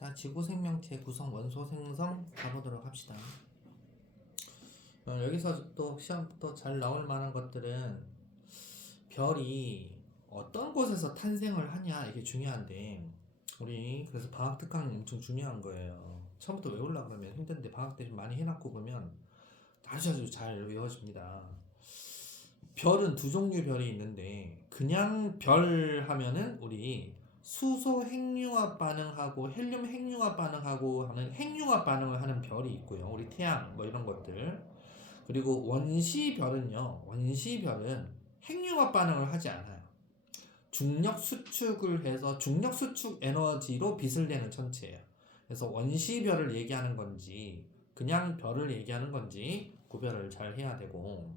자, 지구 생명체 구성 원소 생성 가보도록 합시다. 여기서 또 시험부터 잘 나올 만한 것들은 별이 어떤 곳에서 탄생을 하냐 이게 중요한데 우리 그래서 방학 특강이 엄청 중요한 거예요. 처음부터 외우려고 그러면 힘든데 방학 때 좀 많이 해놓고 보면 아주 잘 외워집니다. 별은 두 종류 별이 있는데 그냥 별 하면은 우리 수소 핵융합 반응하고 헬륨 핵융합 반응하고 하는 핵융합 반응을 하는 별이 있고요. 우리 태양 뭐 이런 것들. 그리고 원시별은요. 원시별은 핵융합 반응을 하지 않아요. 중력 수축을 해서 중력 수축 에너지로 빛을 내는 천체예요. 그래서 원시별을 얘기하는 건지 그냥 별을 얘기하는 건지 구별을 잘 해야 되고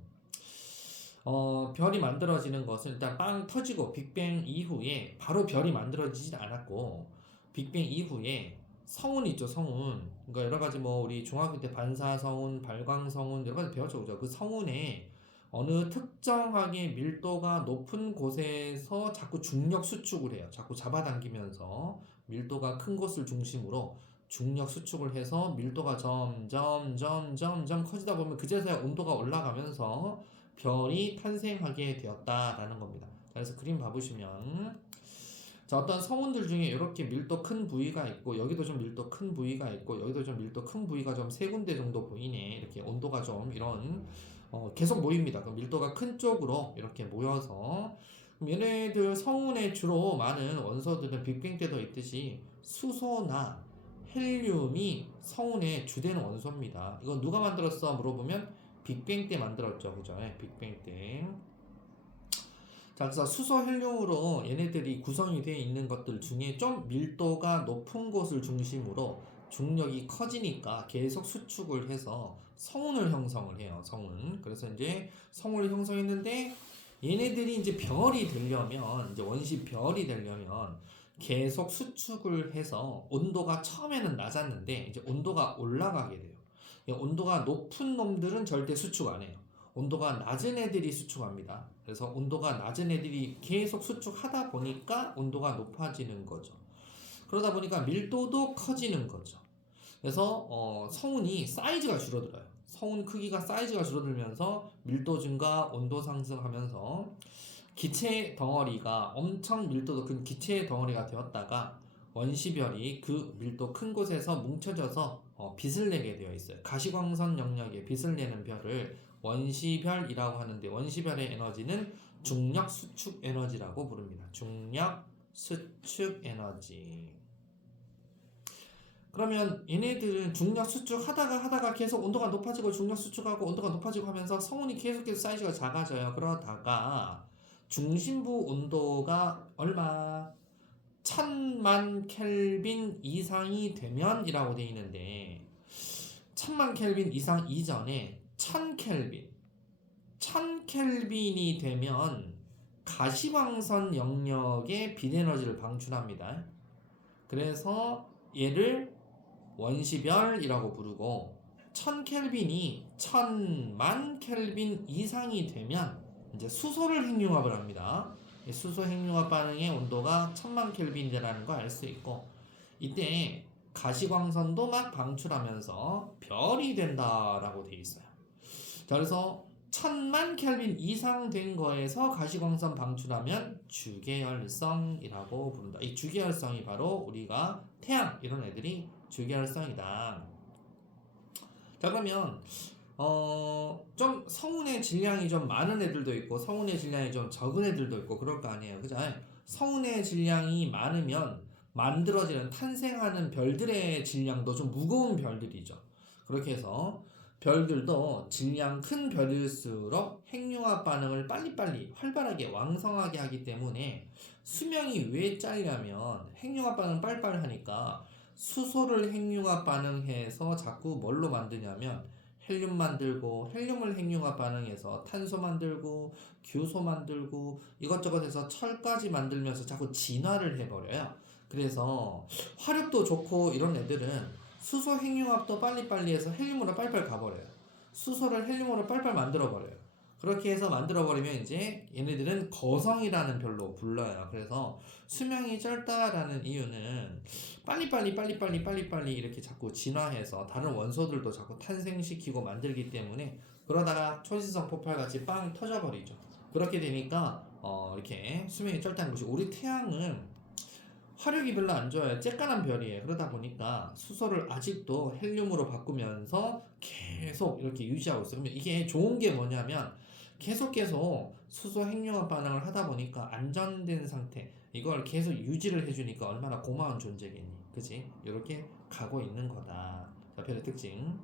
별이 만들어지는 것은 일단 빵 터지고 빅뱅 이후에 바로 별이 만들어지진 않았고 빅뱅 이후에 성운 있죠, 성운. 그러니까 여러 가지 뭐 우리 중학교 때 반사성운, 발광성운 여러 가지 배웠죠, 그죠? 그 성운에 어느 특정하게 밀도가 높은 곳에서 자꾸 중력 수축을 해요. 자꾸 잡아당기면서 밀도가 큰 곳을 중심으로 중력 수축을 해서 밀도가 점점 커지다 보면 그제서야 온도가 올라가면서 별이 탄생하게 되었다라는 겁니다. 그래서 그림 봐보시면 자, 어떤 성운들 중에 이렇게 밀도 큰 부위가 있고 여기도 좀 밀도 큰 부위가 있고 여기도 좀 밀도 큰 부위가 좀 세 군데 정도 보이네. 이렇게 온도가 좀 이런 계속 모입니다. 그 밀도가 큰 쪽으로 이렇게 모여서 얘네들 성운에 주로 많은 원소들은 빅뱅 때도 있듯이 수소나 헬륨이 성운의 주된 원소입니다. 이거 누가 만들었어? 물어보면 빅뱅 때 만들었죠. 그죠? 빅뱅 때. 자, 그래서 수소 헬륨으로 얘네들이 구성이 되어 있는 것들 중에 좀 밀도가 높은 곳을 중심으로 중력이 커지니까 계속 수축을 해서 성운을 형성을 해요. 성운. 그래서 이제 성운을 형성했는데 얘네들이 이제 별이 되려면 이제 원시 별이 되려면 계속 수축을 해서 온도가 처음에는 낮았는데 이제 온도가 올라가게 돼요. 온도가 높은 놈들은 절대 수축 안 해요. 온도가 낮은 애들이 수축합니다. 그래서 온도가 낮은 애들이 계속 수축하다 보니까 온도가 높아지는 거죠. 그러다 보니까 밀도도 커지는 거죠. 그래서 성운이 사이즈가 줄어들어요. 성운 크기가 사이즈가 줄어들면서 밀도 증가, 온도 상승하면서 기체 덩어리가 엄청 밀도도 큰 기체 덩어리가 되었다가 원시별이 그 밀도 큰 곳에서 뭉쳐져서 빛을 내게 되어 있어요. 가시광선 영역에 빛을 내는 별을 원시별이라고 하는데 원시별의 에너지는 중력 수축 에너지라고 부릅니다. 중력 수축 에너지. 그러면 얘네들은 중력 수축 하다가 계속 온도가 높아지고 중력 수축하고 온도가 높아지고 하면서 성운이 계속해서 사이즈가 작아져요. 그러다가 중심부 온도가 얼마? 1000만 켈빈 이상이 되면 이라고 되어 있는데 1000만 켈빈 이상 이전에 1000켈빈이 되면 가시광선 영역에 빛에너지를 방출합니다. 그래서 얘를 원시별이라고 부르고 1000켈빈이 1000만 켈빈 이상이 되면 이제 수소를 핵융합을 합니다. 수소 핵융합 반응의 온도가 1000만 켈빈이라는 걸 알 수 있고 이때 가시광선도 막 방출하면서 별이 된다라고 되어 있어요. 자, 그래서 1000만 켈빈 이상 된 거에서 가시광선 방출하면 주계열성이라고 부른다. 이 주계열성이 바로 우리가 태양 이런 애들이 주계열성이다. 자, 그러면 좀 성운의 질량이 좀 많은 애들도 있고 성운의 질량이 좀 적은 애들도 있고 그럴 거 아니에요. 그죠? 성운의 질량이 많으면 만들어지는 탄생하는 별들의 질량도 좀 무거운 별들이죠. 그렇게 해서 별들도 질량 큰 별일수록 핵융합 반응을 빨리빨리 활발하게 왕성하게 하기 때문에 수명이 왜 짧냐면 핵융합 반응 빨리빨리 하니까 수소를 핵융합 반응해서 자꾸 뭘로 만드냐면 헬륨 만들고 헬륨을 핵융합 반응해서 탄소 만들고 규소 만들고 이것저것 해서 철까지 만들면서 자꾸 진화를 해버려요. 그래서 화력도 좋고 이런 애들은 수소 핵융합도 빨리빨리 해서 헬륨으로 빨리빨리 가버려요. 수소를 헬륨으로 빨리빨리 만들어버려요. 그렇게 해서 만들어버리면 이제 얘네들은 거성이라는 별로 불러요. 그래서 수명이 짧다라는 이유는 빨리빨리 이렇게 자꾸 진화해서 다른 원소들도 자꾸 탄생시키고 만들기 때문에 그러다가 초신성 폭발같이 빵 터져버리죠. 그렇게 되니까 이렇게 수명이 짧다는 것이 우리 태양은 화력이 별로 안 좋아요. 쬐깐한 별이에요. 그러다 보니까 수소를 아직도 헬륨으로 바꾸면서 계속 이렇게 유지하고 있어요. 그러면 이게 좋은 게 뭐냐면 계속 수소 핵융합 반응을 하다 보니까 안전된 상태 이걸 계속 유지를 해주니까 얼마나 고마운 존재겠니, 그지? 이렇게 가고 있는 거다. 자, 별의 특징.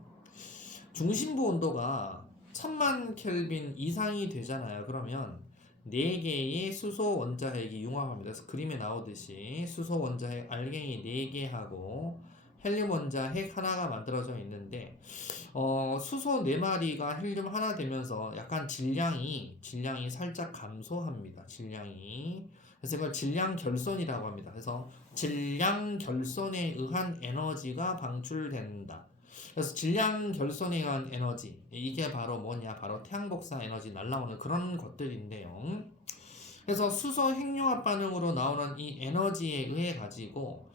중심부 온도가 1000만 켈빈 이상이 되잖아요. 그러면 4개의 수소 원자핵이 융합합니다. 그래서 그림에 나오듯이 수소 원자핵 알갱이 4개하고 헬륨 원자핵 하나가 만들어져 있는데 수소 4마리가 헬륨 하나 되면서 약간 질량이 살짝 감소합니다. 질량이. 그래서 이걸 질량 결손이라고 합니다. 그래서 질량 결손에 의한 에너지가 방출된다. 그래서 질량 결손에 의한 에너지, 이게 바로 뭐냐, 바로 태양복사 에너지 날라오는 그런 것들인데요. 그래서 수소 핵융합 반응으로 나오는 이 에너지에 의해 가지고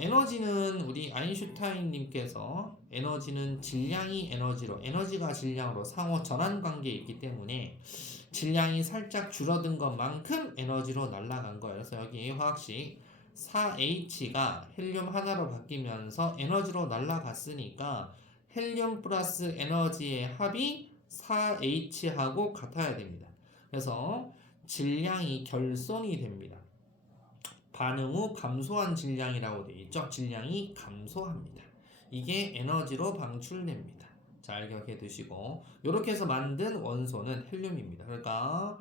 에너지는 우리 아인슈타인님께서 에너지는 질량이 에너지로, 에너지가 질량으로 상호 전환 관계에 있기 때문에 질량이 살짝 줄어든 것만큼 에너지로 날아간 거예요. 그래서 여기 화학식 4H가 헬륨 하나로 바뀌면서 에너지로 날아갔으니까 헬륨 플러스 에너지의 합이 4H하고 같아야 됩니다. 그래서 질량이 결손이 됩니다. 반응 후 감소한 질량이라고 되어 있죠. 질량이 감소합니다. 이게 에너지로 방출됩니다. 잘 기억해 두시고, 이렇게 해서 만든 원소는 헬륨입니다. 그러니까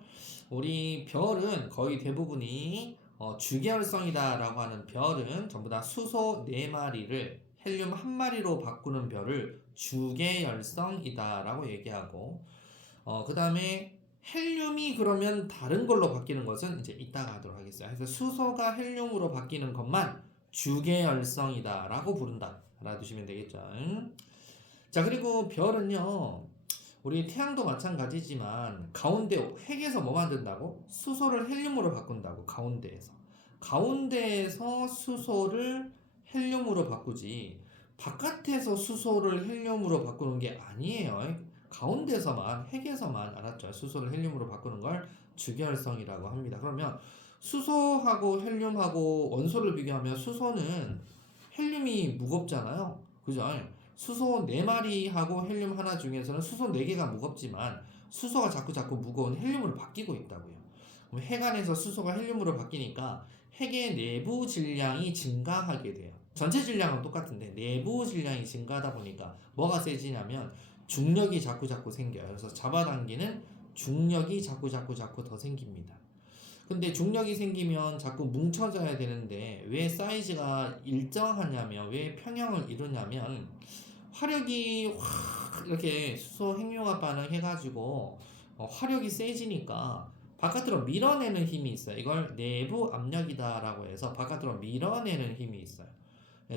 우리 별은 거의 대부분이 주계열성이다 라고 하는 별은 전부 다 수소 4마리를 헬륨 1마리로 바꾸는 별을 주계열성이다 라고 얘기하고, 그 다음에 헬륨이 그러면 다른 걸로 바뀌는 것은 이제 이따가 하도록 하겠어요. 그래서 수소가 헬륨으로 바뀌는 것만 주계열성이다 라고 부른다. 알아두시면 되겠죠. 자, 그리고 별은요, 우리 태양도 마찬가지지만 가운데 핵에서 뭐 만든다고? 수소를 헬륨으로 바꾼다고. 가운데에서 수소를 헬륨으로 바꾸지 바깥에서 수소를 헬륨으로 바꾸는 게 아니에요. 가운데서만, 핵에서만, 알았죠? 수소를 헬륨으로 바꾸는 걸 주계열성이라고 합니다. 그러면 수소하고 헬륨하고 원소를 비교하면 수소는 헬륨이 무겁잖아요. 그죠? 수소 4마리하고 헬륨 하나 중에서는 수소 4개가 무겁지만 수소가 자꾸 무거운 헬륨으로 바뀌고 있다고요. 그럼 핵 안에서 수소가 헬륨으로 바뀌니까 핵의 내부 질량이 증가하게 돼요. 전체 질량은 똑같은데 내부 질량이 증가하다 보니까 뭐가 세지냐면 중력이 자꾸 생겨요. 그래서 잡아당기는 중력이 자꾸 더 생깁니다. 근데 중력이 생기면 자꾸 뭉쳐져야 되는데 왜 사이즈가 일정하냐면, 왜 평형을 이루냐면 화력이 확 이렇게 수소 핵융합 반응 해가지고 화력이 세지니까 바깥으로 밀어내는 힘이 있어요. 이걸 내부 압력이다라고 해서 바깥으로 밀어내는 힘이 있어요.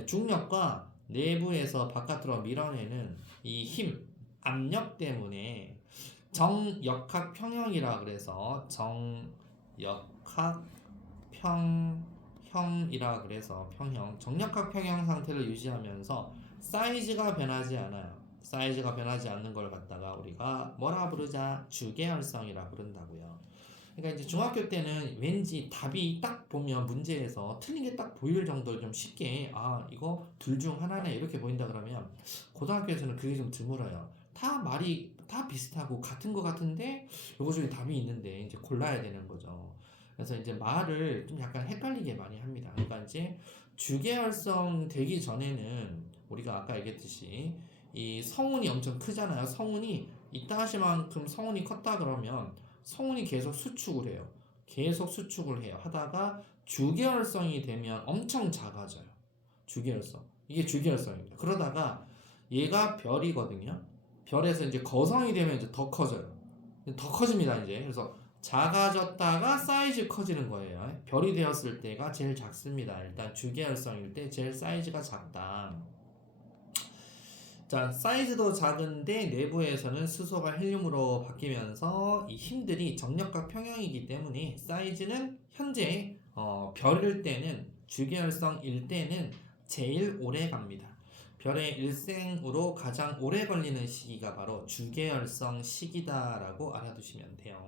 중력과 내부에서 바깥으로 밀어내는 이 힘, 압력 때문에 정역학 평형이라 그래서 정역학 평형이라 그래서 평형, 정역학 평형 상태를 유지하면서 사이즈가 변하지 않아요. 사이즈가 변하지 않는 걸 갖다가 우리가 뭐라 부르자? 주계열성이라 부른다고요. 그러니까 이제 중학교 때는 왠지 답이 딱 보면 문제에서 틀린 게 딱 보일 정도로 좀 쉽게, 이거 둘 중 하나네 이렇게 보인다 그러면, 고등학교에서는 그게 좀 드물어요. 다 말이 다 비슷하고 같은 거 같은데 요거 중에 답이 있는데 이제 골라야 되는 거죠. 그래서 이제 말을 좀 약간 헷갈리게 많이 합니다. 그러니까 이제 주계열성 되기 전에는 우리가 아까 얘기했듯이 이 성운이 엄청 크잖아요. 성운이 이따시만큼 성운이 컸다 그러면 성운이 계속 수축을 해요. 하다가 주계열성이 되면 엄청 작아져요. 주계열성. 이게 주계열성입니다. 그러다가 얘가 별이거든요. 별에서 이제 거성이 되면 이제 더 커져요. 더 커집니다, 이제. 그래서 작아졌다가 사이즈 커지는 거예요. 별이 되었을 때가 제일 작습니다. 일단 주계열성일 때 제일 사이즈가 작다. 자, 사이즈도 작은데 내부에서는 수소가 헬륨으로 바뀌면서 이 힘들이 정력과 평형이기 때문에 사이즈는 현재 별일 때는, 주계열성일 때는 제일 오래 갑니다. 별의 일생으로 가장 오래 걸리는 시기가 바로 주계열성 시기다라고 알아두시면 돼요.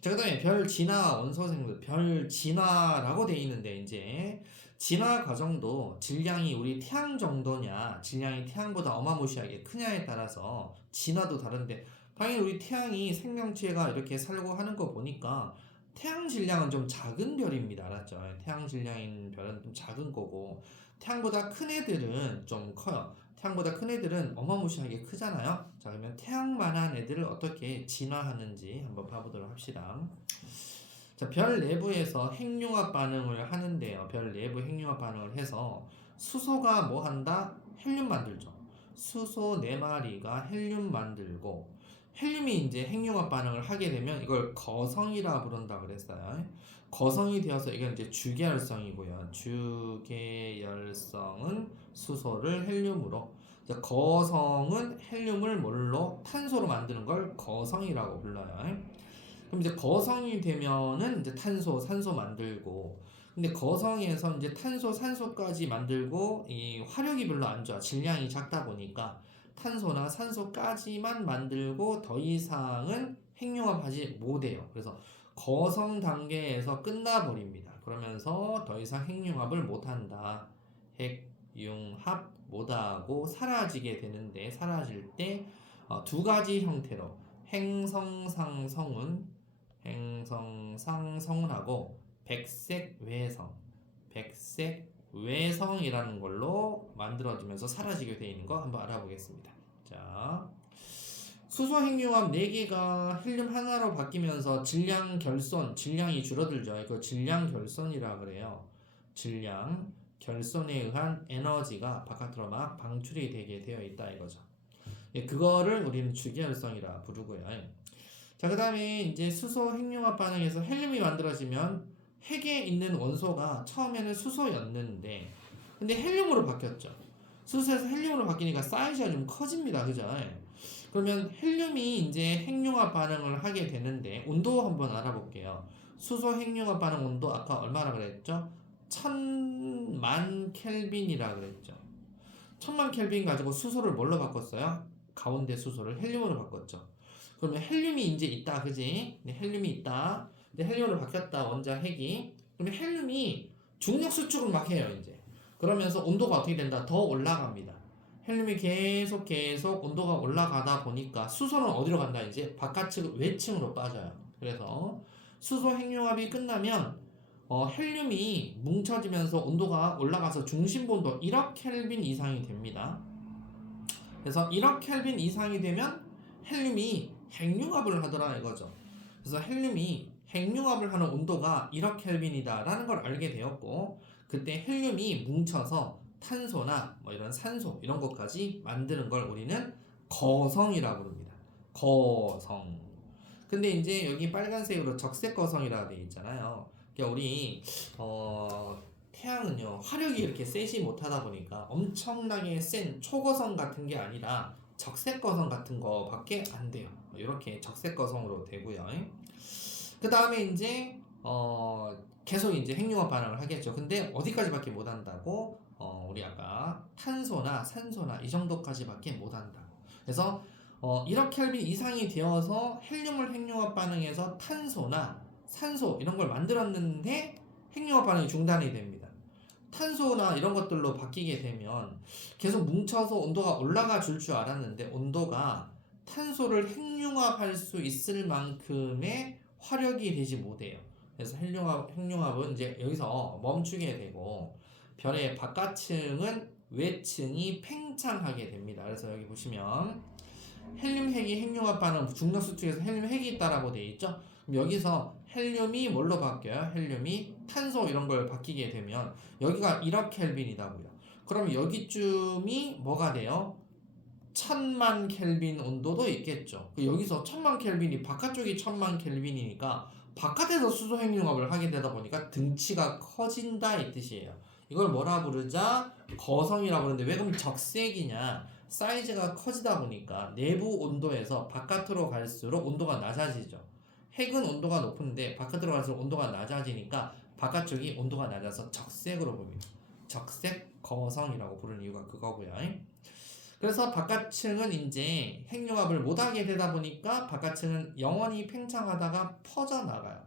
자, 그 다음에 별 진화 원소생물, 별 진화라고 돼 있는데, 이제 진화 과정도 질량이 우리 태양 정도냐, 질량이 태양보다 어마무시하게 크냐에 따라서 진화도 다른데, 당연히 우리 태양이 생명체가 이렇게 살고 하는 거 보니까 태양 질량은 좀 작은 별입니다. 알았죠? 태양 질량인 별은 좀 작은 거고, 태양보다 큰 애들은 좀 커요. 태양보다 큰 애들은 어마무시하게 크잖아요. 자, 그러면 태양만한 애들을 어떻게 진화하는지 한번 봐보도록 합시다. 자, 별 내부에서 핵융합 반응을 하는데요. 별 내부 핵융합 반응을 해서 수소가 뭐 한다? 헬륨 만들죠. 수소 4마리가 헬륨 만들고, 헬륨이 이제 핵융합 반응을 하게 되면 이걸 거성이라 부른다 그랬어요. 거성이 되어서 이건 이제 주계열성이고요. 주계열성은 수소를 헬륨으로, 거성은 헬륨을 뭘로? 탄소로 만드는 걸 거성이라고 불러요. 그럼 이제 거성이 되면은 이제 탄소, 산소 만들고, 근데 거성에서 이제 탄소, 산소까지 만들고 이 화력이 별로 안 좋아. 질량이 작다 보니까 탄소나 산소까지만 만들고 더 이상은 핵융합하지 못해요. 그래서 거성 단계에서 끝나버립니다. 그러면서 더 이상 핵융합을 못한다. 핵융합 못하고 사라지게 되는데, 사라질 때 두 가지 형태로 행성상성운, 행성상성운하고 백색외성, 백색외성이라는 걸로 만들어지면서 사라지게 되어 있는 거 한번 알아보겠습니다. 자, 수소 핵융합 4개가 헬륨 하나로 바뀌면서 질량 결손, 질량이 줄어들죠. 이거 질량 결손이라 그래요. 질량 결손에 의한 에너지가 바깥으로 막 방출이 되게 되어 있다 이거죠. 예, 그거를 우리는 주계열성이라 부르고요. 자, 그 다음에 이제 수소 핵융합 반응에서 헬륨이 만들어지면 핵에 있는 원소가 처음에는 수소였는데, 근데 헬륨으로 바뀌었죠. 수소에서 헬륨으로 바뀌니까 사이즈가 좀 커집니다. 그죠? 그러면 헬륨이 이제 핵융합 반응을 하게 되는데, 온도 한번 알아볼게요. 수소 핵융합 반응 온도 아까 얼마나 그랬죠? 1000만 켈빈이라 그랬죠. 1000만 켈빈 가지고 수소를 뭘로 바꿨어요? 가운데 수소를 헬륨으로 바꿨죠. 그러면 헬륨이 이제 있다, 그지? 네, 헬륨이 있다. 근데 헬륨으로 바뀌었다, 원자 핵이. 그러면 헬륨이 중력 수축을 막 해요, 이제. 그러면서 온도가 어떻게 된다? 더 올라갑니다. 헬륨이 계속 온도가 올라가다 보니까 수소는 어디로 간다? 이제 바깥측 외층으로 빠져요. 그래서 수소 핵융합이 끝나면 헬륨이 뭉쳐지면서 온도가 올라가서 중심부 온도 1억 켈빈 이상이 됩니다. 그래서 1억 켈빈 이상이 되면 헬륨이 핵융합을 하더라 이거죠. 그래서 헬륨이 핵융합을 하는 온도가 1억 켈빈이다 라는 걸 알게 되었고, 그때 헬륨이 뭉쳐서 탄소나 뭐 이런 산소 이런 것까지 만드는 걸 우리는 거성이라고 부릅니다. 거성. 근데 이제 여기 빨간색으로 적색거성이라고 되어 있잖아요. 그러니까 우리 태양은요, 화력이 이렇게 세지 못하다 보니까 엄청나게 센 초거성 같은 게 아니라 적색거성 같은 거밖에 안 돼요. 이렇게 적색거성으로 되고요. 그 다음에 이제 계속 이제 핵융합 반응을 하겠죠. 근데 어디까지밖에 못 한다고? 우리 아까 탄소나 산소나 이 정도까지밖에 못 한다고. 그래서 1억 켈빈 이상이 되어서 헬륨을 핵융합 반응해서 탄소나 산소 이런 걸 만들었는데 핵융합 반응이 중단이 됩니다. 탄소나 이런 것들로 바뀌게 되면 계속 뭉쳐서 온도가 올라가 줄 알았는데, 온도가 탄소를 핵융합할 수 있을 만큼의 화력이 되지 못해요. 그래서 핵융합은 이제 여기서 멈추게 되고, 별의 바깥층은 외층이 팽창하게 됩니다. 그래서 여기 보시면 헬륨 핵이 핵융합 반응 중력 수축에서 헬륨 핵이 있다라고 되어 있죠. 그럼 여기서 헬륨이 뭘로 바뀌어요? 헬륨이 탄소 이런 걸 바뀌게 되면 여기가 1억 켈빈이다고요. 그럼 여기쯤이 뭐가 돼요? 1000만 켈빈 온도도 있겠죠. 여기서 1000만 켈빈이 바깥쪽이 1000만 켈빈이니까 바깥에서 수소 핵융합을 하게 되다 보니까 등치가 커진다 이 뜻이에요. 이걸 뭐라 부르자? 거성이라 부르는데, 왜 그럼 적색이냐? 사이즈가 커지다 보니까 내부 온도에서 바깥으로 갈수록 온도가 낮아지죠. 핵은 온도가 높은데 바깥으로 갈수록 온도가 낮아지니까 바깥쪽이 온도가 낮아서 적색으로 보입니다. 적색 거성이라고 부르는 이유가 그거고요. 그래서 바깥층은 이제 핵융합을 못하게 되다 보니까 바깥층은 영원히 팽창하다가 퍼져나가요.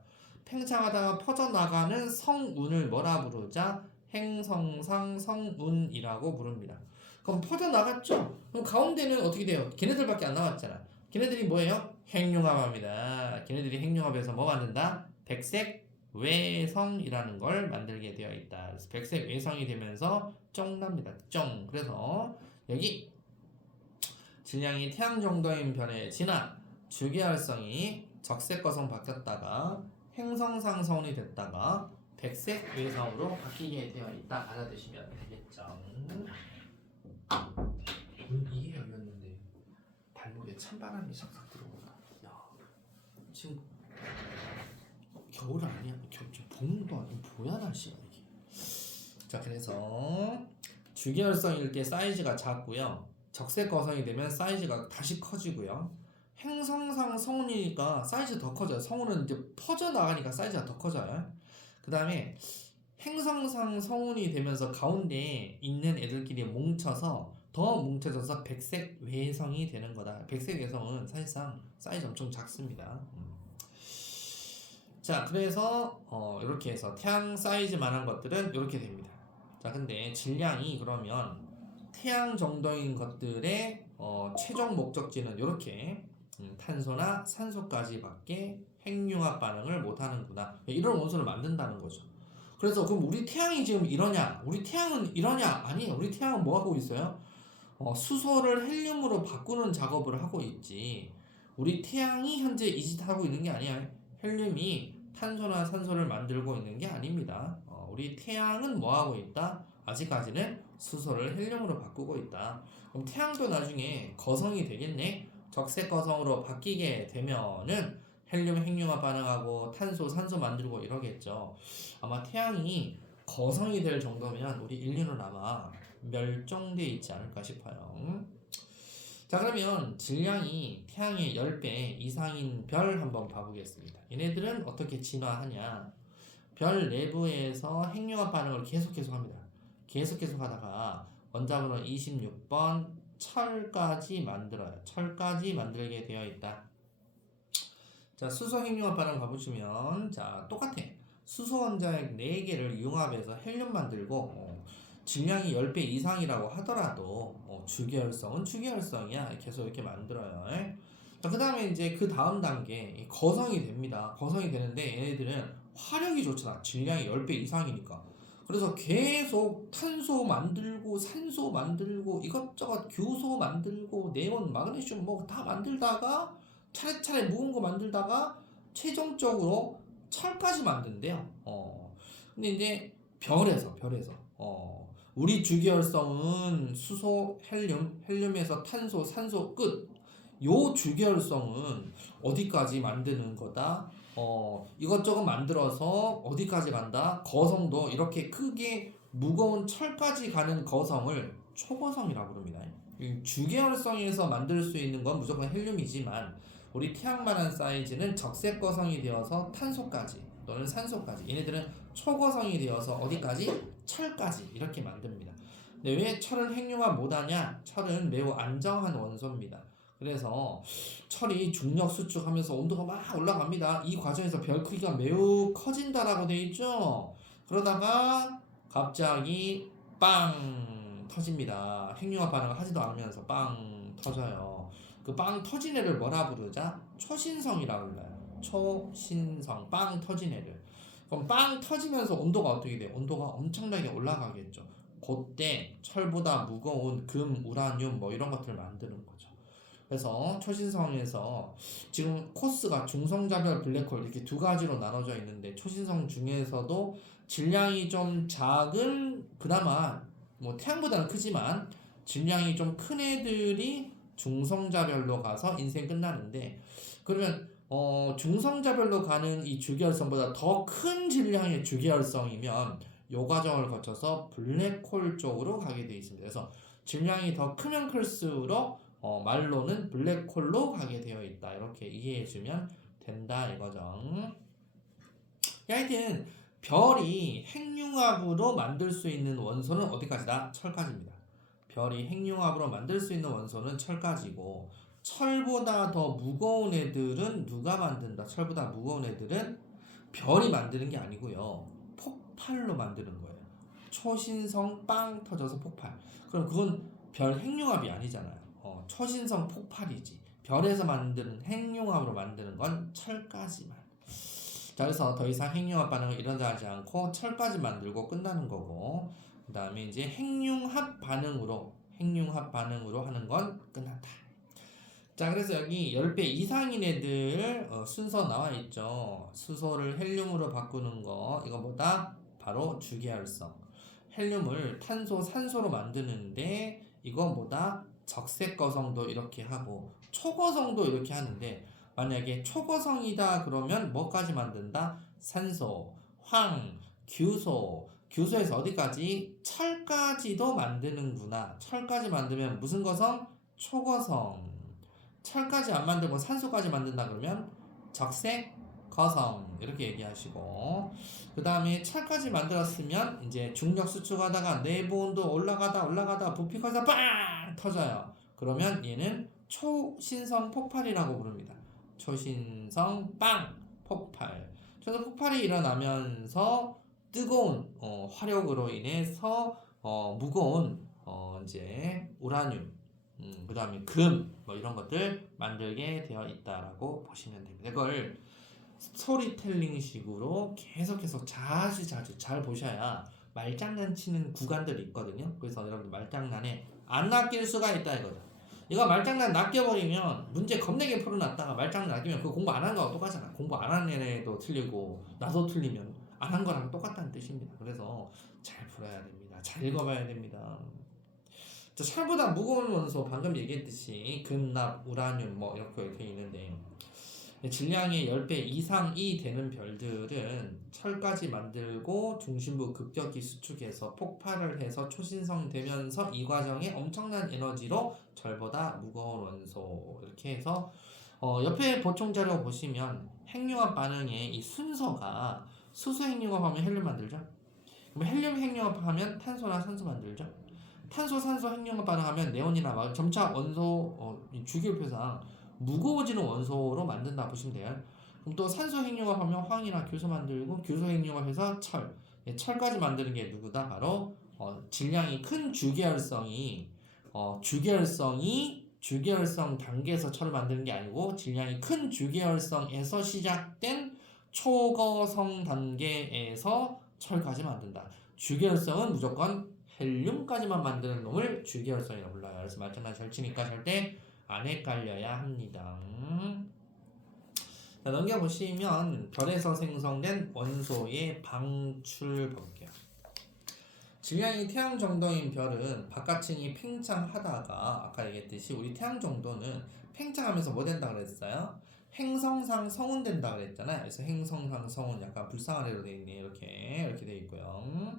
팽창하다가 퍼져나가는 성운을 뭐라 부르자? 행성상 성운이라고 부릅니다. 그럼 퍼져나갔죠? 그럼 가운데는 어떻게 돼요? 걔네들밖에 안 남았잖아. 걔네들이 뭐예요? 핵융합합니다. 걔네들이 핵융합해서 뭐 만든다? 백색 외성이라는 걸 만들게 되어 있다. 그래서 백색 외성이 되면서 쫑납니다. 쫑. 그래서 여기 질량이 태양 정도인 별에 지나 주기활성이 적색 거성 바뀌었다가 행성상 성운이 됐다가 백색 외성으로 바뀌게 되어 있다. 알아두시면 되겠죠. 이게 열렸는데 발목에 찬바람이 싹싹 들어온다. 야, 지금 겨울 아니야? 지금 봄도 아니고 뭐야 날씨가 이게. 자, 그래서 주기활성일 때 사이즈가 작고요. 적색 거성이 되면 사이즈가 다시 커지고요. 행성상 성운이니까 사이즈 더 커져요. 성운은 이제 퍼져 나가니까 사이즈가 더 커져요. 그 다음에 행성상 성운이 되면서 가운데에 있는 애들끼리 뭉쳐서 더 뭉쳐져서 백색 외성이 되는 거다. 백색 외성은 사실상 사이즈 엄청 작습니다. 자, 그래서 이렇게 해서 태양 사이즈만한 것들은 이렇게 됩니다. 자, 근데 질량이 그러면 태양 정도인 것들의 최종 목적지는 이렇게 탄소나 산소까지밖에 핵융합 반응을 못하는구나. 이런 원소를 만든다는 거죠. 그래서 그럼 우리 태양이 지금 이러냐? 우리 태양은 이러냐? 아니에요. 우리 태양은 뭐 하고 있어요? 수소를 헬륨으로 바꾸는 작업을 하고 있지. 우리 태양이 현재 이 짓 하고 있는 게 아니야. 헬륨이 탄소나 산소를 만들고 있는 게 아닙니다. 우리 태양은 뭐 하고 있다? 아직까지는 수소를 헬륨으로 바꾸고 있다. 그럼 태양도 나중에 거성이 되겠네? 적색 거성으로 바뀌게 되면은 헬륨 핵융합 반응하고 탄소, 산소 만들고 이러겠죠. 아마 태양이 거성이 될 정도면 우리 인류는 아마 멸종돼 있지 않을까 싶어요. 자, 그러면 질량이 태양의 10배 이상인 별 한번 봐보겠습니다. 얘네들은 어떻게 진화하냐? 별 내부에서 핵융합 반응을 계속 합니다. 계속 하다가 원자번호 26번 철까지 만들어요. 철까지 만들게 되어 있다. 자, 수소 핵융합 반응 봐보시면 자, 똑같아. 수소 원자핵 4개를 융합해서 헬륨 만들고 질량이 10배 이상이라고 하더라도 주기활성은 주기활성이야. 계속 이렇게 만들어요. 자, 그 다음에 이제 그 다음 단계 거성이 됩니다. 거성이 되는데 얘네들은 화력이 좋잖아. 질량이 10배 이상이니까. 그래서 계속 탄소 만들고 산소 만들고 이것저것 규소 만들고 네온, 마그네슘 뭐 다 만들다가 차례차례 묵은 거 만들다가 최종적으로 철까지 만든대요. 근데 이제 별에서 우리 주기활성은 수소, 헬륨에서 탄소, 산소 끝. 요 주기활성은 어디까지 만드는 거다? 이것저것 만들어서 어디까지 간다? 거성도 이렇게 크게 무거운 철까지 가는 거성을 초거성이라고 부릅니다. 주기활성에서 만들 수 있는 건 무조건 헬륨이지만 우리 태양만한 사이즈는 적색 거성이 되어서 탄소까지 또는 산소까지, 얘네들은 초거성이 되어서 어디까지? 철까지 이렇게 만듭니다. 근데 왜 철은 핵융합 못하냐? 철은 매우 안정한 원소입니다. 그래서 철이 중력 수축하면서 온도가 막 올라갑니다. 이 과정에서 별 크기가 매우 커진다라고 되어 있죠. 그러다가 갑자기 빵 터집니다. 핵융합 반응을 하지도 않으면서 빵 터져요. 그 빵 터진 애를 뭐라 부르자? 초신성이라고 불러요. 초신성, 빵 터진 애를. 그럼 빵 터지면서 온도가 어떻게 돼요? 온도가 엄청나게 올라가겠죠. 그때 철보다 무거운 금, 우라늄 뭐 이런 것들을 만드는 거죠. 그래서 초신성에서 지금 코스가 중성자별 블랙홀 이렇게 두 가지로 나눠져 있는데 초신성 중에서도 질량이 좀 작은, 그나마 뭐 태양보다는 크지만 질량이 좀 큰 애들이 중성자별로 가서 인생 끝나는데, 그러면 중성자별로 가는 이 주기활성보다 더 큰 질량의 주기활성이면 요 과정을 거쳐서 블랙홀 쪽으로 가게 되어 있습니다. 그래서 질량이 더 크면 클수록 말로는 블랙홀로 가게 되어 있다. 이렇게 이해해주면 된다 이거죠. 하여튼 별이 핵융합으로 만들 수 있는 원소는 어디까지다? 철까지입니다. 별이 핵융합으로 만들 수 있는 원소는 철까지고 철보다 더 무거운 애들은 누가 만든다? 철보다 무거운 애들은 별이 만드는 게 아니고요. 폭발로 만드는 거예요. 초신성 빵 터져서 폭발. 그럼 그건 별 핵융합이 아니잖아요. 초신성 폭발이지. 별에서 만드는 핵융합으로 만드는 건 철까지만. 자, 그래서 더 이상 핵융합 반응을 일어나지 않고 철까지 만들고 끝나는 거고, 그 다음에 이제 핵융합 반응으로 하는 건 끝났다. 자, 그래서 여기 10배 이상인 애들 순서 나와 있죠. 수소를 헬륨으로 바꾸는 거, 이거 뭐다? 바로 주계열성. 헬륨을 탄소, 산소로 만드는데 이거 뭐다? 적색거성도 이렇게 하고 초거성도 이렇게 하는데, 만약에 초거성이다 그러면 뭐까지 만든다? 산소, 황, 규소. 규소에서 어디까지? 철까지도 만드는구나. 철까지 만들면 무슨 거성? 초거성. 철까지 안 만들고 산소까지 만든다 그러면 적색 거성 이렇게 얘기하시고, 그 다음에 철까지 만들었으면 이제 중력 수축하다가 내부 온도 올라가다 부피 커서 빵 터져요. 그러면 얘는 초신성 폭발이라고 부릅니다. 초신성 빵 폭발. 그래서 폭발이 일어나면서 뜨거운 화력으로 인해서 무거운 이제 우라늄, 그 다음에 금, 뭐 이런 것들 만들게 되어 있다라고 보시면 됩니다. 이걸 스토리텔링 식으로 계속 자주 잘 보셔야 말장난 치는 구간들이 있거든요. 그래서 여러분들 말장난에 안 낚일 수가 있다 이거죠. 이거 말장난 낚여버리면 문제 겁내게 풀어놨다가 말장난 낚이면 그거 공부 안 한 거하고 똑같잖아. 공부 안 한 애도 틀리고 나도 틀리면 안 한 거랑 똑같다는 뜻입니다. 그래서 잘 풀어야 됩니다. 잘 읽어봐야 됩니다. 자, 철보다 무거운 원소 방금 얘기했듯이 금납, 우라늄 뭐 이렇게 있는데, 질량이 10배 이상이 되는 별들은 철까지 만들고 중심부 급격히 수축해서 폭발을 해서 초신성 되면서 이 과정에 엄청난 에너지로 철보다 무거운 원소 이렇게 해서 옆에 보충 자료 보시면 핵융합 반응의 이 순서가 수소 핵융합하면 헬륨 만들죠. 그럼 헬륨 핵융합하면 탄소나 산소 만들죠. 탄소, 산소 핵융합 반응하면 네온이나 점차 원소 주기율표상 무거워지는 원소로 만든다 보시면 돼요. 그럼 또 산소 핵융합하면 황이나 규소 만들고 규소 핵융합해서 철. 철까지 만드는 게 누구다? 바로 질량이 큰 주계열성 단계에서 철을 만드는 게 아니고 질량이 큰 주계열성에서 시작된 초거성 단계에서 철까지 만든다. 주계열성은 무조건 헬륨까지만 만드는 놈을 주계열성이라고 불러요. 그래서 말장난 잘 치니까 절대 안 헷갈려야 합니다. 자, 넘겨보시면 별에서 생성된 원소의 방출 볼게요. 질량이 태양 정도인 별은 바깥층이 팽창하다가 아까 얘기했듯이 우리 태양 정도는 팽창하면서 뭐 된다 그랬어요? 행성상 성운 된다 그랬잖아요. 그래서 행성상 성운 약간 불쌍한 애로 되어 있네. 이렇게 되어 있고요.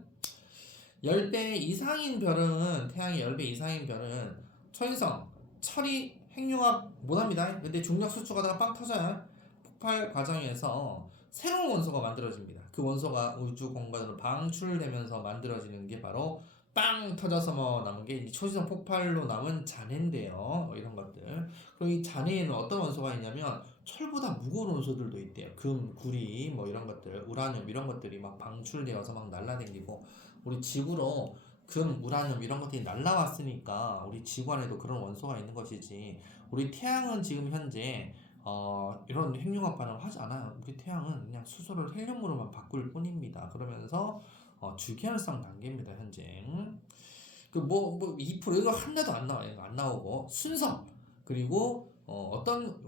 10배 이상인 별은, 태양이 10배 이상인 별은 초인성, 철이 핵융합 못합니다. 근데 중력 수축하다가 빵 터져요. 폭발 과정에서 새로운 원소가 만들어집니다. 그 원소가 우주 공간으로 방출되면서 만들어지는 게 바로 빵 터져서 뭐 남은 게 초신성 폭발로 남은 잔해인데요. 이런 것들. 그리고 이 잔해에는 어떤 원소가 있냐면 철보다 무거운 원소들도 있대요. 금, 구리, 뭐 이런 것들, 우라늄 이런 것들이 막 방출되어서 막 날아다니고, 우리 지구로 금, 우라늄 이런 것들이 날라왔으니까 우리 지구 안에도 그런 원소가 있는 것이지, 우리 태양은 지금 현재 이런 핵융합 반응을 하지 않아요. 우리 태양은 그냥 수소를 헬륨으로만 바꿀 뿐입니다. 그러면서 주계열성 단계입니다. 현재 뭐 2% 이거 하나도 안 나와요. 안 나오고 순서, 그리고 어떤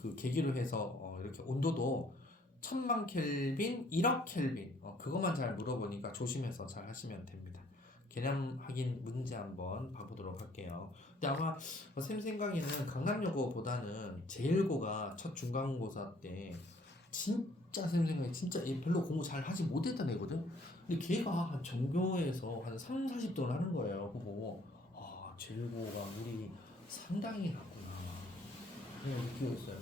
그 계기로 해서 이렇게 온도도 1000만 켈빈, 1억 켈빈 그것만 잘 물어보니까 조심해서 잘 하시면 됩니다. 개념 확인 문제 한번 봐보도록 할게요. 근데 아마 쌤 생각에는 강남여고보다는 제1고가 첫 중간고사 때 진짜 쌤 생각에 진짜 얘 별로 공부 잘 하지 못했던 애거든. 근데 걔가 한 전교에서 한 3, 40등을 하는 거예요. 그거 보고 제1고가 물이 상당히 낮구나. 그냥 느끼고 있어요.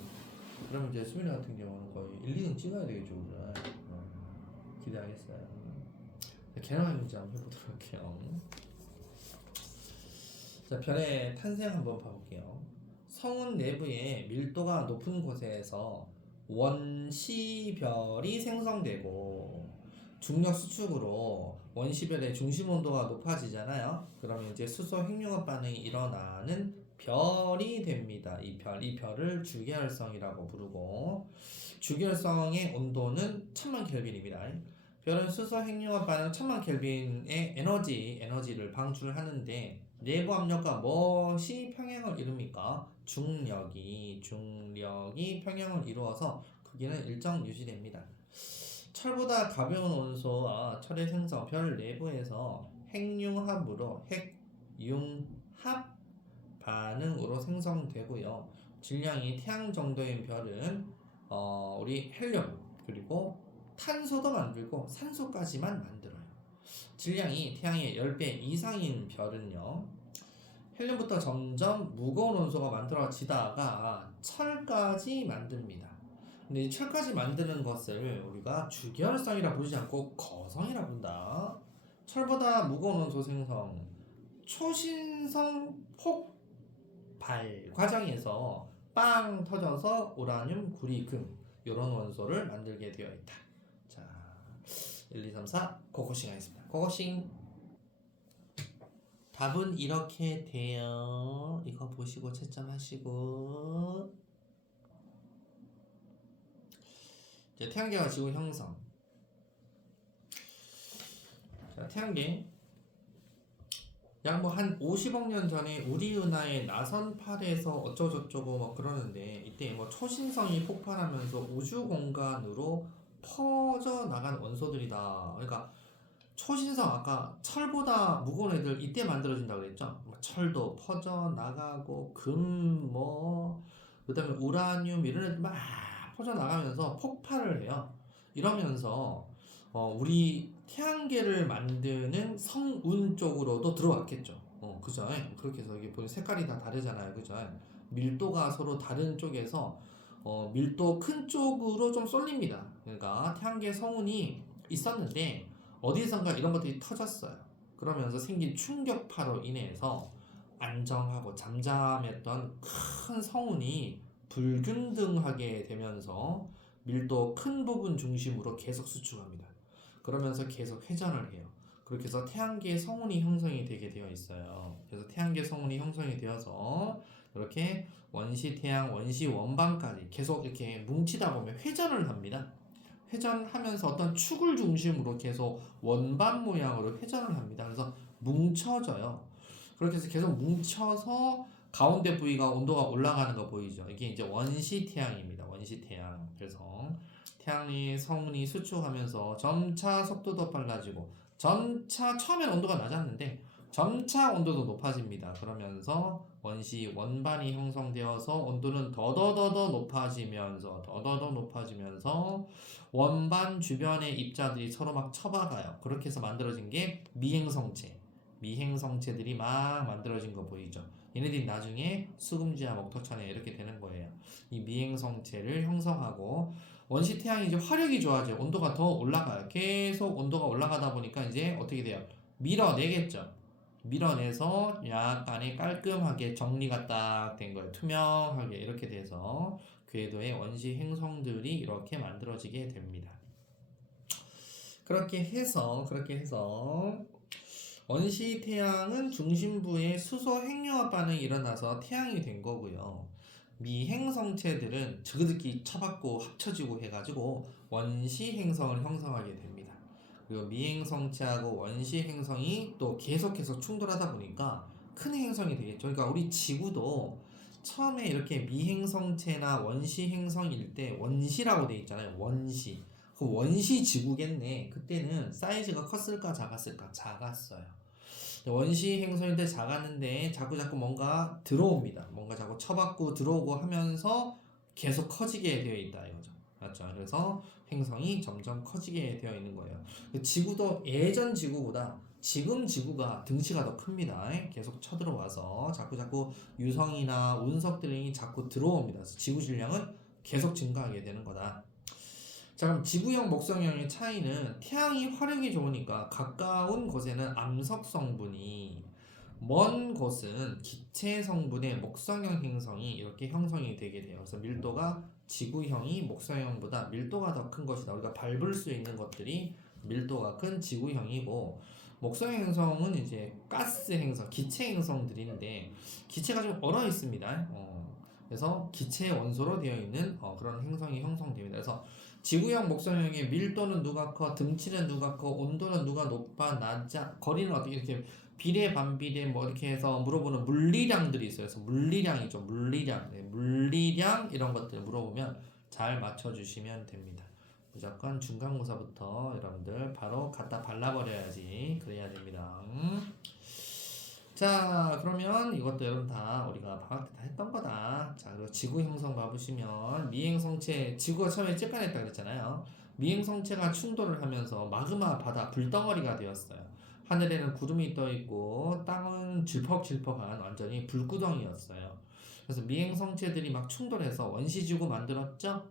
그러면 이제 수민이 같은 경우는 거의 1, 2등 찍어야 되겠죠, 그래. 기대하겠어요. 계량학 문제 한번 해보도록 할게요. 자, 별의 탄생 한번 봐볼게요. 성운 내부에 밀도가 높은 곳에서 원시별이 생성되고 중력 수축으로 원시별의 중심 온도가 높아지잖아요. 그러면 이제 수소 핵융합 반응이 일어나는 별이 됩니다. 이 별을 주계열성이라고 부르고, 주계열성의 온도는 1000만 켈빈입니다. 별은 수소 핵융합 반응 1000만 켈빈의 에너지를 방출하는데 내부 압력과 무엇이 평행을 이룹니까? 중력이 평행을 이루어서 크기는 일정 유지됩니다. 철보다 가벼운 원소와 철의 생성, 별 내부에서 핵융합으로 핵융합 반응으로 생성되고요. 질량이 태양 정도인 별은 우리 헬륨 그리고 탄소도 만들고 산소까지만 만들어요. 질량이 태양의 10배 이상인 별은요, 헬륨부터 점점 무거운 원소가 만들어지다가 철까지 만듭니다. 근데 이 철까지 만드는 것을 우리가 주계열성이라 부르지 않고 거성이라 부른다. 철보다 무거운 원소 생성, 초신성 폭발 과정에서 빵 터져서 우라늄, 구리, 금 이런 원소를 만들게 되어 있다. 자, 1, 2, 3, 4 고고싱 하겠습니다. 고고싱. 답은 이렇게 돼요. 이거 보시고 채점하시고. 이제 태양계와 지구 형성. 자, 태양계. 약 뭐 한 50억 년 전에 우리 은하의 나선팔에서 어쩌고저쩌고 뭐 그러는데, 이때 뭐 초신성이 폭발하면서 우주 공간으로 퍼져 나간 원소들이다. 그러니까 초신성, 아까 철보다 무거운 애들 이때 만들어진다고 그랬죠. 철도 퍼져 나가고 금 뭐 그다음에 우라늄 이런 애들 막 퍼져 나가면서 폭발을 해요. 이러면서 우리 태양계를 만드는 성운 쪽으로도 들어왔겠죠. 그죠? 그렇게 해서 여기 보면 색깔이 다 다르잖아요. 그죠? 밀도가 서로 다른 쪽에서 밀도 큰 쪽으로 좀 쏠립니다. 그러니까 태양계 성운이 있었는데 어디선가 이런 것들이 터졌어요. 그러면서 생긴 충격파로 인해서 안정하고 잠잠했던 큰 성운이 불균등하게 되면서 밀도 큰 부분 중심으로 계속 수축합니다. 그러면서 계속 회전을 해요. 그렇게 해서 태양계 성운이 형성이 되게 되어 있어요. 그래서 태양계 성운이 형성이 되어서 이렇게 원시 태양, 원시 원반까지 계속 이렇게 뭉치다 보면 회전을 합니다. 회전하면서 어떤 축을 중심으로 계속 원반 모양으로 회전을 합니다. 그래서 뭉쳐져요. 그렇게 해서 계속 뭉쳐서 가운데 부위가 온도가 올라가는 거 보이죠? 이게 이제 원시 태양입니다. 원시 태양. 그래서 태양의 성운이 수축하면서 점차 속도도 빨라지고 점차 처음엔 온도가 낮았는데 점차 온도도 높아집니다. 그러면서 원시 원반이 형성되어서 온도는 더더더더 높아지면서 원반 주변의 입자들이 서로 막 쳐박아요. 그렇게 해서 만들어진 게 미행성체들이 막 만들어진 거 보이죠? 얘네들이 나중에 수금지와 목토천에 이렇게 되는 거예요. 이 미행성체를 형성하고 원시 태양이 이제 화력이 좋아져요. 온도가 더 올라가요. 계속 온도가 올라가다 보니까 이제 어떻게 돼요? 밀어내겠죠. 밀어내서 약간의 깔끔하게 정리가 딱 된 거예요. 투명하게 이렇게 돼서 궤도의 원시 행성들이 이렇게 만들어지게 됩니다. 그렇게 해서 원시 태양은 중심부에 수소 핵융합 반응이 일어나서 태양이 된 거고요. 미행성체들은 저그들끼리 쳐박고 합쳐지고 해가지고 원시 행성을 형성하게 됩니다. 그리고 미행성체하고 원시 행성이 또 계속해서 충돌하다 보니까 큰 행성이 되겠죠. 그러니까 우리 지구도 처음에 이렇게 미행성체나 원시 행성일 때 원시라고 돼 있잖아요. 원시. 그 원시 지구겠네. 그때는 사이즈가 컸을까 작았을까? 작았어요. 원시 행성일 때 작았는데 자꾸 뭔가 들어옵니다. 뭔가 자꾸 쳐박고 들어오고 하면서 계속 커지게 되어 있다 이거죠. 맞죠? 그래서 행성이 점점 커지게 되어 있는 거예요. 지구도 예전 지구보다 지금 지구가 등치가 더 큽니다. 계속 쳐들어와서 자꾸 유성이나 운석들이 자꾸 들어옵니다. 그래서 지구 질량은 계속 증가하게 되는 거다. 자, 그럼 지구형 목성형의 차이는 태양이 화력이 좋으니까 가까운 곳에는 암석 성분이, 먼 곳은 기체 성분의 목성형 행성이 이렇게 형성이 되게 돼요. 그래서 밀도가 지구형이 목성형보다 밀도가 더 큰 것이다. 우리가 밟을 수 있는 것들이 밀도가 큰 지구형이고, 목성형 행성은 이제 가스 행성, 기체 행성들인데 기체가 좀 얼어 있습니다. 그래서 기체 원소로 되어 있는 그런 행성이 형성됩니다. 그래서 지구형 목성형의 밀도는 누가 커, 등치는 누가 커, 온도는 누가 높아, 낮아, 거리는 어떻게, 이렇게 비례 반비례 뭐 이렇게 해서 물어보는 물리량들이 있어요. 그래서 물리량이죠. 물리량. 네, 물리량 이런 것들 물어보면 잘 맞춰주시면 됩니다. 무조건 중간고사부터 여러분들 바로 갖다 발라버려야지. 그래야 됩니다. 자, 그러면 이것도 여러분 다 우리가 방학 때 다 했던 거다. 자, 그리고 지구 형성 봐보시면 미행성체, 지구가 처음에 쬐깐했다 그랬잖아요. 미행성체가 충돌을 하면서 마그마 바다 불덩어리가 되었어요. 하늘에는 구름이 떠 있고 땅은 질퍽질퍽한 완전히 불구덩이였어요. 그래서 미행성체들이 막 충돌해서 원시지구 만들었죠.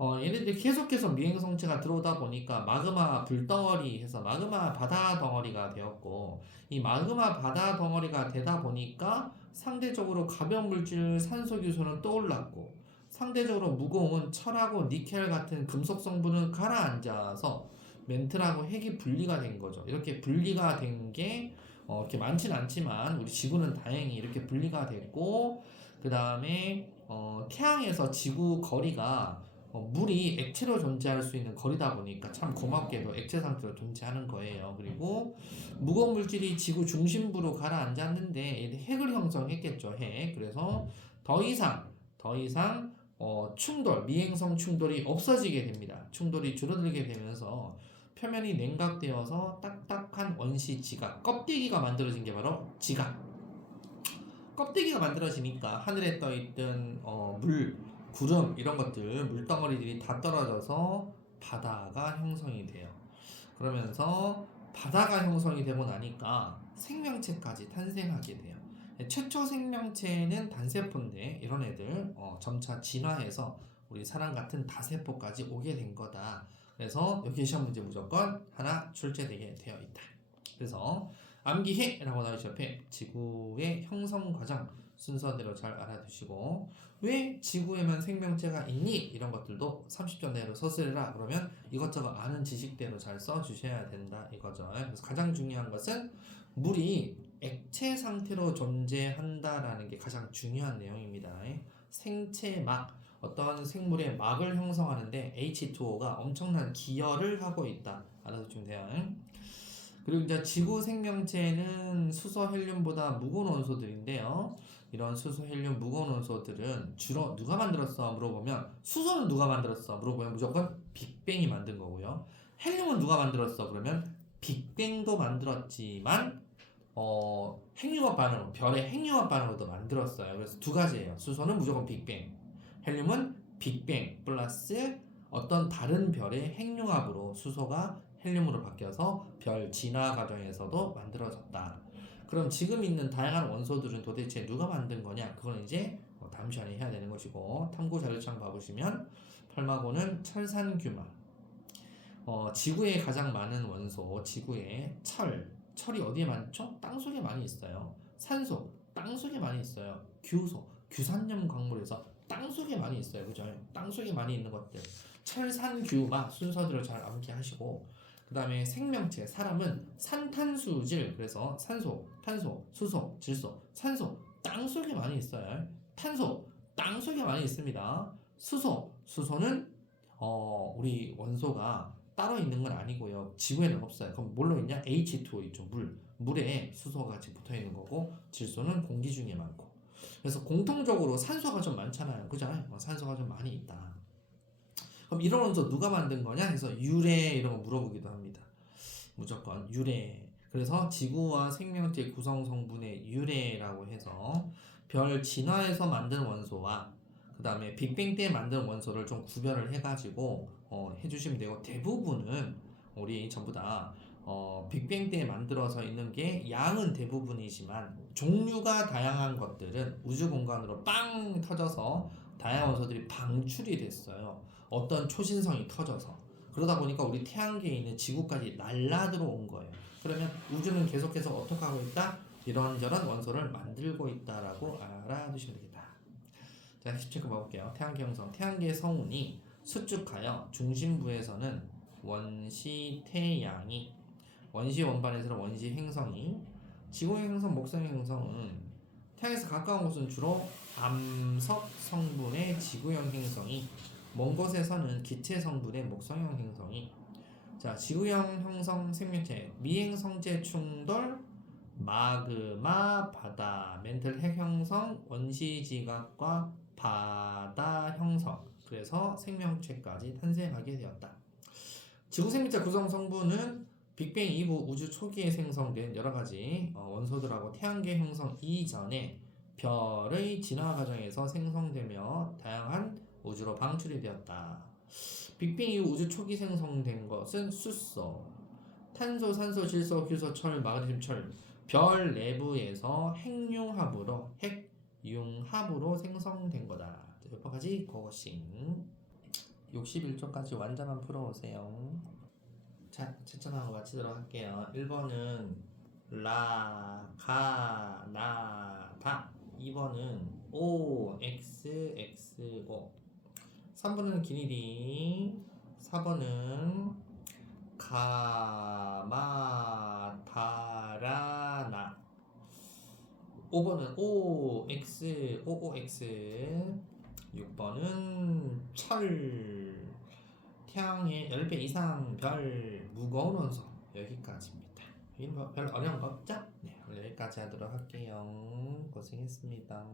얘네들이 계속해서 미행성체가 들어오다 보니까 마그마 불덩어리 해서 마그마 바다 덩어리가 되었고, 이 마그마 바다 덩어리가 되다 보니까 상대적으로 가벼운 물질 산소규소는 떠올랐고, 상대적으로 무거운 철하고 니켈 같은 금속 성분은 가라앉아서 멘틀하고 핵이 분리가 된 거죠. 이렇게 분리가 된 게 이렇게 많진 않지만 우리 지구는 다행히 이렇게 분리가 됐고, 그 다음에 태양에서 지구 거리가 물이 액체로 존재할 수 있는 거리다 보니까 참 고맙게도 액체 상태로 존재하는 거예요. 그리고 무거운 물질이 지구 중심부로 가라앉았는데 핵을 형성했겠죠. 핵. 그래서 더 이상 충돌, 미행성 충돌이 없어지게 됩니다. 충돌이 줄어들게 되면서 표면이 냉각되어서 딱딱한 원시 지각, 껍데기가 만들어진 게 바로 지각. 껍데기가 만들어지니까 하늘에 떠있던 물, 구름 이런 것들, 물덩어리들이 다 떨어져서 바다가 형성이 돼요. 그러면서 바다가 형성이 되고 나니까 생명체까지 탄생하게 돼요. 최초 생명체는 단세포인데 이런 애들 점차 진화해서 우리 사람 같은 다세포까지 오게 된 거다. 그래서 여기 시험 문제 무조건 하나 출제되게 되어 있다. 그래서 암기해라고 나오죠. 옆에 지구의 형성 과정 순서대로 잘 알아두시고, 왜 지구에만 생명체가 있니? 이런 것들도 30점 내로 서술해라. 그러면 이것저것 아는 지식대로 잘 써주셔야 된다 이거죠. 그래서 가장 중요한 것은 물이 액체 상태로 존재한다라는 게 가장 중요한 내용입니다. 생체막, 어떤 생물의 막을 형성하는데 H2O가 엄청난 기여를 하고 있다. 알아두시면 돼요. 그리고 이제 지구 생명체는 수소, 헬륨보다 무거운 원소들인데요. 이런 수소, 헬륨, 무거운 원소들은 주로 누가 만들었어? 물어보면 수소는 누가 만들었어? 물어보면 무조건 빅뱅이 만든 거고요. 헬륨은 누가 만들었어? 그러면 빅뱅도 만들었지만 핵융합 반응, 별의 핵융합 반응으로도 만들었어요. 그래서 두 가지예요. 수소는 무조건 빅뱅, 헬륨은 빅뱅 플러스 어떤 다른 별의 핵융합으로 수소가 헬륨으로 바뀌어서 별 진화 과정에서도 만들어졌다. 그럼 지금 있는 다양한 원소들은 도대체 누가 만든 거냐? 그건 이제 다음 시간에 해야 되는 것이고, 탐구 자료창 봐보시면 8마고는 철산규마, 지구에 가장 많은 원소, 지구에 철이 어디에 많죠? 땅속에 많이 있어요. 산소, 땅속에 많이 있어요. 규소, 규산염 광물에서 땅속에 많이 있어요. 그죠? 땅속에 많이 있는 것들. 철산규마 순서대로 잘 암기하시고, 그 다음에 생명체, 사람은 산탄수질, 그래서 산소, 탄소, 수소, 질소, 산소, 땅속에 많이 있어요. 탄소, 땅속에 많이 있습니다. 수소는 우리 원소가 따로 있는 건 아니고요. 지구에는 없어요. 그럼 뭘로 있냐? H2O 있죠. 물에 수소가 같이 붙어 있는 거고, 질소는 공기 중에 많고. 그래서 공통적으로 산소가 좀 많잖아요. 그죠? 산소가 좀 많이 있다. 그럼 이런 원소 누가 만든 거냐 해서 유래 이런 거 물어보기도 합니다. 무조건 유래. 그래서 지구와 생명체 구성 성분의 유래라고 해서 별 진화에서 만든 원소와 그 다음에 빅뱅 때 만든 원소를 좀 구별을 해가지고 해주시면 되고, 대부분은 우리 전부 다 빅뱅 때 만들어서 있는 게 양은 대부분이지만 종류가 다양한 것들은 우주 공간으로 빵 터져서 다양한 원소들이 방출이 됐어요. 어떤 초신성이 터져서 그러다 보니까 우리 태양계에 있는 지구까지 날라들어온 거예요. 그러면 우주는 계속해서 어떻게 하고 있다? 이런저런 원소를 만들고 있다라고 알아두시면 되겠다. 자, 17번 봐볼게요. 태양계 형성. 태양계의 성운이 수축하여 중심부에서는 원시 태양이, 원시 원반에서는 원시 행성이, 지구의 행성, 목성의 행성은 태양에서 가까운 곳은 주로 암석 성분의 지구형 행성이, 먼 곳에서는 기체 성분의 목성형 행성이. 자, 지구형 형성 생명체, 미행성체 충돌, 마그마, 바다, 멘틀 핵 형성, 원시 지각과 바다 형성. 그래서 생명체까지 탄생하게 되었다. 지구 생명체 구성 성분은 빅뱅 이후 우주 초기에 생성된 여러 가지 원소들하고 태양계 형성 이전에 별의 진화 과정에서 생성되며 다양한 우주로 방출이 되었다. 빅뱅 이후 우주 초기 생성된 것은 수소, 탄소, 산소, 질소, 규소, 철, 마그네슘, 철, 별 내부에서 핵융합으로 생성된 거다. 여기까지 고고싱. 61쪽까지 완자만 풀어오세요. 자, 채점하고 마치도록 할게요. 1번은 라, 가, 나, 다. 2번은 O, X, X, O. 3번은 기니디. 4번은 가마, 다라나. 5번은 O, X, OOX. 6번은 철. 태양의 10배 이상 별 무거운 원소. 여기까지입니다. 여기는 뭐 별 어려운 거 없죠? 네, 오늘 여기까지 하도록 할게요. 고생했습니다.